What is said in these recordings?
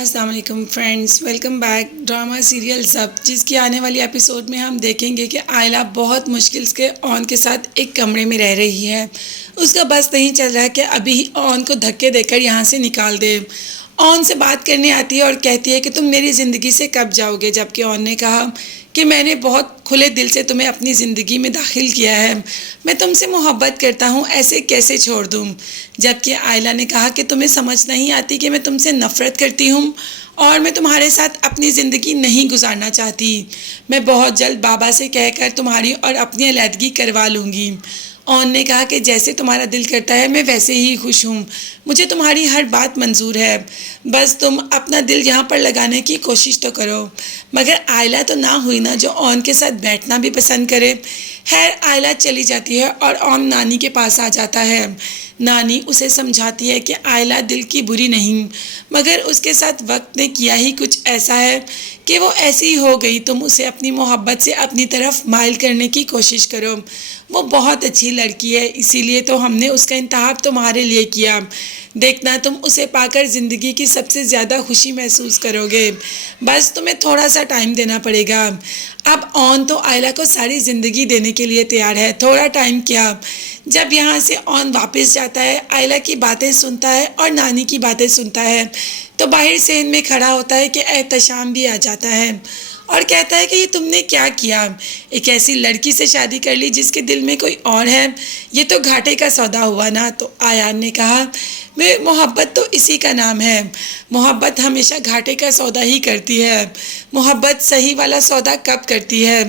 السلام علیکم friends, welcome back drama serial ضبط، جس کی آنے والی ایپیسوڈ میں ہم دیکھیں گے کہ آئلہ بہت مشکل کے اون کے ساتھ ایک کمرے میں رہ رہی ہے۔ اس کا بس نہیں چل رہا کہ ابھی اون کو دھکے دے کر یہاں سے نکال دے۔ اون سے بات کرنے آتی ہے اور کہتی ہے کہ تم میری زندگی سے کب جاؤ گے، جبکہ اون نے کہا کہ میں نے بہت کھلے دل سے تمہیں اپنی زندگی میں داخل کیا ہے، میں تم سے محبت کرتا ہوں، ایسے کیسے چھوڑ دوں۔ جبکہ آئلہ نے کہا کہ تمہیں سمجھ نہیں آتی کہ میں تم سے نفرت کرتی ہوں اور میں تمہارے ساتھ اپنی زندگی نہیں گزارنا چاہتی، میں بہت جلد بابا سے کہہ کر تمہاری اور اپنی علیحدگی کروا لوں گی۔ اون نے کہا کہ جیسے تمہارا دل کرتا ہے میں ویسے ہی خوش ہوں، مجھے تمہاری ہر بات منظور ہے، بس تم اپنا دل یہاں پر لگانے کی کوشش تو کرو۔ مگر آئلہ تو نہ ہوئی نا جو اون کے ساتھ بیٹھنا بھی پسند کرے۔ خیر آئلہ چلی جاتی ہے اور اون نانی کے پاس آ جاتا ہے۔ نانی اسے سمجھاتی ہے کہ آئلہ دل کی بری نہیں، مگر اس کے ساتھ وقت نے کیا ہی کچھ ایسا ہے کہ وہ ایسی ہو گئی، تم اسے اپنی محبت سے اپنی طرف مائل کرنے کی کوشش کرو، وہ بہت اچھی لڑکی ہے، اسی لیے تو ہم نے اس کا انتخاب تمہارے لیے کیا، دیکھنا تم اسے پا کر زندگی کی سب سے زیادہ خوشی محسوس کرو گے، بس تمہیں تھوڑا سا ٹائم دینا پڑے گا۔ اب اون تو آئلہ کو ساری زندگی دینے کے لیے تیار ہے، تھوڑا ٹائم کیا۔ جب یہاں سے اون واپس جاتا ہے، آئلہ کی باتیں سنتا ہے اور نانی کی باتیں سنتا ہے، تو باہر صحن میں کھڑا ہوتا ہے کہ احتشام بھی آ جاتا ہے اور کہتا ہے کہ یہ تم نے کیا کیا، ایک ایسی لڑکی سے شادی کر لی جس کے دل میں کوئی اور ہے، یہ تو گھاٹے کا سودا ہوا نا۔ تو آیان نے کہا محبت تو اسی کا نام ہے، محبت ہمیشہ گھاٹے کا سودا ہی کرتی ہے، محبت صحیح والا سودا کب کرتی ہے؟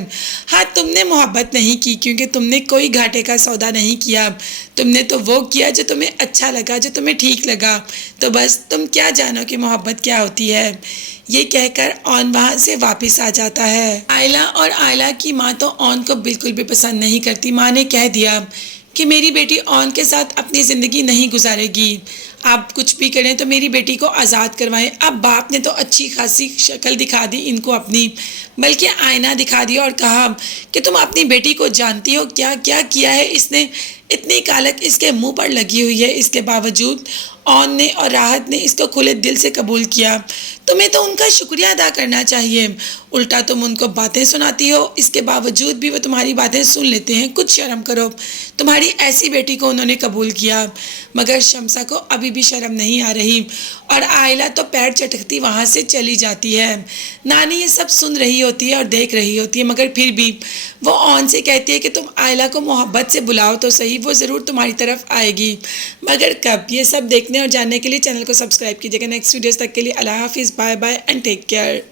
ہاں تم نے محبت نہیں کی کیونکہ تم نے کوئی گھاٹے کا سودا نہیں کیا، تم نے تو وہ کیا جو تمہیں اچھا لگا، جو تمہیں ٹھیک لگا، تو بس تم کیا جانو کہ محبت کیا ہوتی ہے۔ یہ کہہ کر اون وہاں سے واپس آ جاتا ہے۔ آئلہ اور آئلہ کی ماں تو اون کو بالکل بھی پسند نہیں کرتی۔ ماں نے کہہ دیا کہ میری بیٹی اون کے ساتھ اپنی زندگی نہیں گزارے گی، آپ کچھ بھی کریں تو میری بیٹی کو آزاد کروائیں۔ اب باپ نے تو اچھی خاصی شکل دکھا دی ان کو اپنی، بلکہ آئینہ دکھا دیا اور کہا کہ تم اپنی بیٹی کو جانتی ہو کیا کیا کیا ہے اس نے، اتنی کالک اس کے منہ پر لگی ہوئی ہے، اس کے باوجود اون نے اور راحت نے اس کو کھلے دل سے قبول کیا۔ تمہیں تو ان کا شکریہ ادا کرنا چاہیے، الٹا تم ان کو باتیں سناتی ہو، اس کے باوجود بھی وہ تمہاری باتیں سن لیتے ہیں، کچھ شرم کرو، تمہاری ایسی بیٹی کو انہوں نے قبول کیا۔ مگر شمسا کو ابھی بھی شرم نہیں آ رہی اور آئلہ تو پیر چٹکتی وہاں سے چلی جاتی ہے۔ نانی یہ سب سن رہی ہوتی ہے اور دیکھ رہی ہوتی ہے، مگر پھر بھی وہ اون سے کہتی ہے کہ تم آئلہ کو محبت سے بلاؤ تو صحیح، وہ ضرور تمہاری طرف آئے گی، مگر کب؟ یہ سب دیکھنے اور جاننے کے لیے چینل کو سبسکرائب کیجیے گا۔ نیکسٹ ویڈیوز تک کے لیے اللہ حافظ، bye bye and take care.